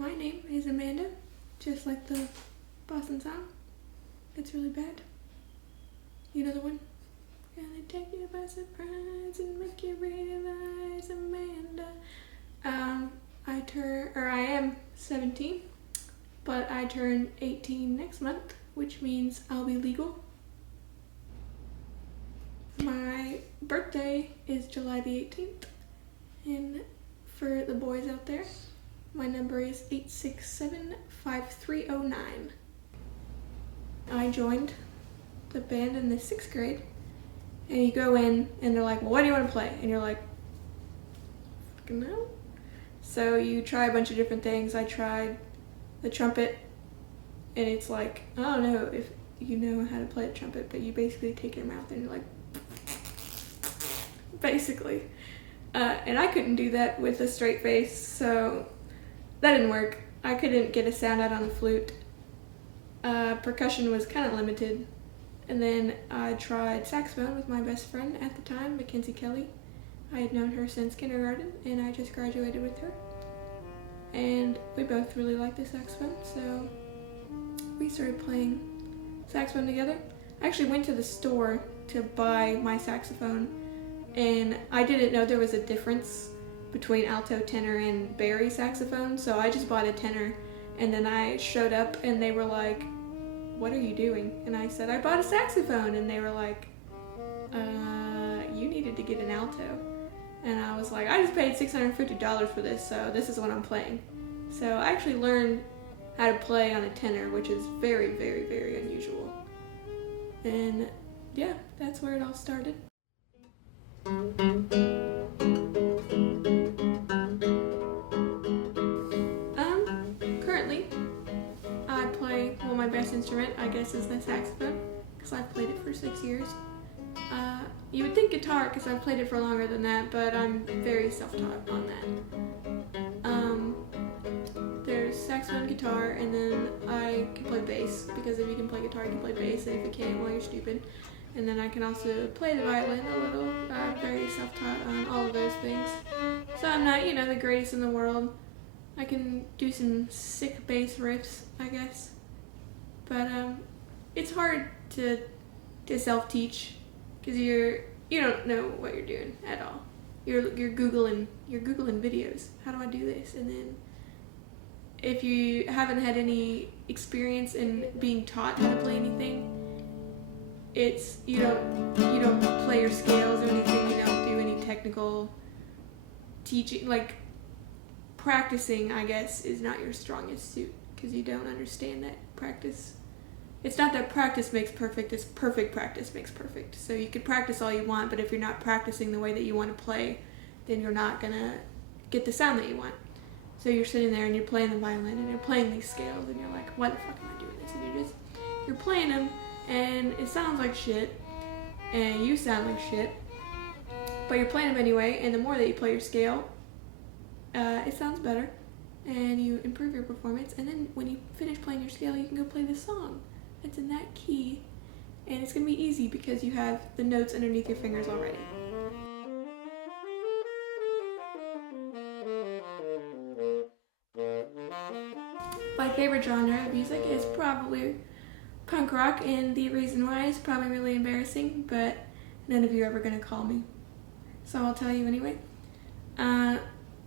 My name is Amanda, just like the Boston song. It's really bad. You know the one? Gonna take you by surprise and make you realize, Amanda. I am 17, but I turn 18 next month, which means I'll be legal. My birthday is July the 18th, and for the boys out there, my number is 867-5309. I joined the band in the 6th grade, and you go in and they're like, well, what do you want to play? And you're like, fucking no. So you try a bunch of different things. I tried the trumpet, and it's like, I don't know if you know how to play the trumpet, but you basically take your mouth and you're like, basically. And I couldn't do that with a straight face, so that didn't work. I couldn't get a sound out on the flute. Percussion was kind of limited. And then I tried saxophone with my best friend at the time, Mackenzie Kelly. I had known her since kindergarten, and I just graduated with her. And we both really liked the saxophone, so we started playing saxophone together. I actually went to the store to buy my saxophone, and I didn't know there was a difference between alto, tenor, and bari saxophone, so I just bought a tenor, and then I showed up and they were like, what are you doing? And I said, I bought a saxophone, and they were like, you needed to get an alto. And I was like, I just paid $650 for this, so this is what I'm playing. So I actually learned how to play on a tenor, which is very, very, very unusual. And yeah, that's where it all started. Currently, I play, well, my best instrument, I guess, is the saxophone, because I've played it for 6 years. You would think guitar, because I've played it for longer than that, but I'm very self-taught on that. There's saxophone, guitar, and then I can play bass, because if you can play guitar, you can play bass, and if you can't, well, you're stupid. And then I can also play the violin a little. I'm very self-taught on all of those things. So I'm not, the greatest in the world. I can do some sick bass riffs, I guess. But it's hard to self-teach, because you don't know what you're doing at all. You're googling videos. How do I do this? And then if you haven't had any experience in being taught how to play anything, it's you don't play your scales or anything. You don't do any technical teaching. Like, practicing, I guess, is not your strongest suit, because you don't understand that practice. It's not that practice makes perfect, it's perfect practice makes perfect. So you could practice all you want, but if you're not practicing the way that you want to play, then you're not gonna get the sound that you want. So you're sitting there and you're playing the violin and you're playing these scales and you're like, why the fuck am I doing this? And you're playing them and it sounds like shit and you sound like shit, but you're playing them anyway, and the more that you play your scale, it sounds better and you improve your performance, and then when you finish playing your scale, you can go play the song that's in that key, and it's gonna be easy because you have the notes underneath your fingers already. My favorite genre of music is probably punk rock, and the reason why is probably really embarrassing, but none of you are ever gonna call me, so I'll tell you anyway.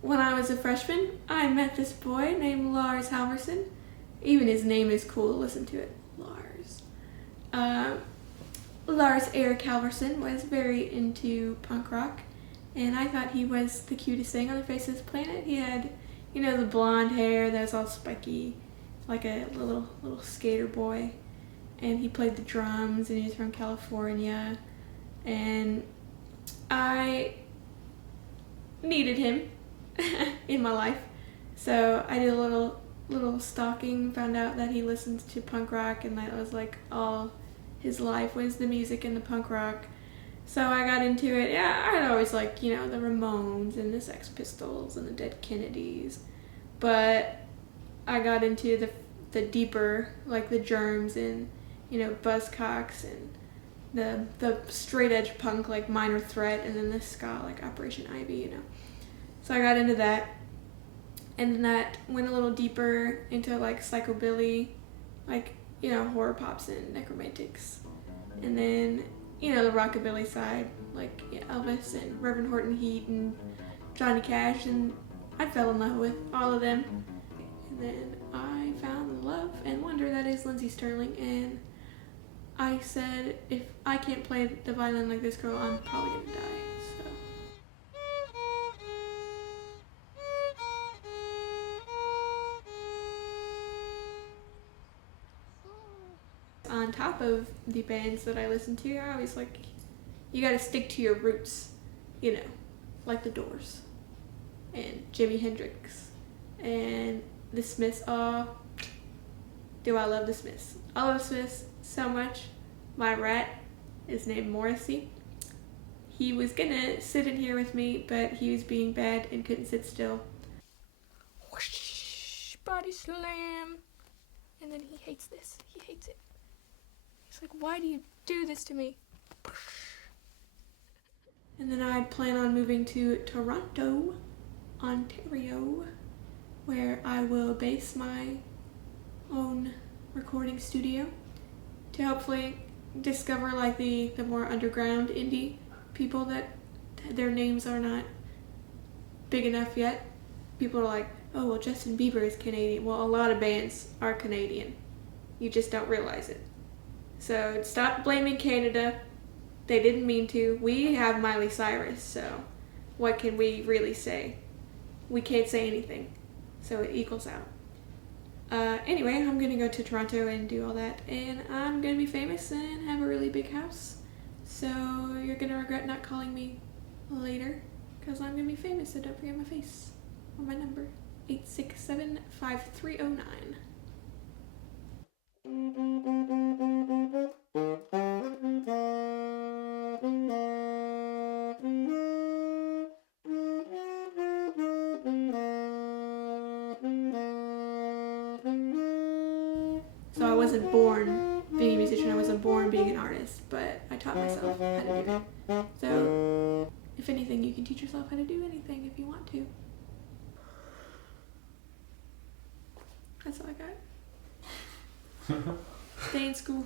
When I was a freshman, I met this boy named Lars Halverson. Even his name is cool, listen to it. Lars Eric Halverson was very into punk rock, and I thought he was the cutest thing on the face of this planet. He had, the blonde hair that was all spiky, like a little skater boy, and he played the drums, and he was from California, and I needed him in my life, so I did a little stalking, found out that he listened to punk rock, and that was like all his life was the music and the punk rock. So I got into it. Yeah, I'd always like, the Ramones and the Sex Pistols and the Dead Kennedys, but I got into the deeper, like the Germs and Buzzcocks and the straight edge punk like Minor Threat, and then the ska like Operation Ivy. So I got into that. And then that went a little deeper into like psychobilly, like, you know, horror pops and necromantics. And then, you know, the rockabilly side, like Elvis and Reverend Horton Heat and Johnny Cash, and I fell in love with all of them. And then I found the love and wonder that is Lindsey Sterling, and I said, if I can't play the violin like this girl, I'm probably gonna die. So on top of the bands that I listen to, I always like, you gotta stick to your roots, you know, like the Doors and Jimi Hendrix and the Smiths. Oh, do I love the Smiths. I love the Smiths so much. My rat is named Morrissey. He was gonna sit in here with me, but he was being bad and couldn't sit still. Whoosh, body slam. And then he hates this. He hates it. He's like, why do you do this to me? And then I plan on moving to Toronto, Ontario, where I will base my own recording studio to hopefully discover like the more underground indie people that their names are not big enough yet. People are like, oh, well, Justin Bieber is Canadian. Well, a lot of bands are Canadian. You just don't realize it. So stop blaming Canada. They didn't mean to. We have Miley Cyrus, so what can we really say? We can't say anything. So it equals out. Anyway, I'm gonna go to Toronto and do all that, and I'm gonna be famous and have a really big house. So you're gonna regret not calling me later, because I'm gonna be famous, so don't forget my face or my number, 867-5309. So I wasn't born being a musician, I wasn't born being an artist, but I taught myself how to do it. So, if anything, you can teach yourself how to do anything if you want to. That's all I got. Stay in school.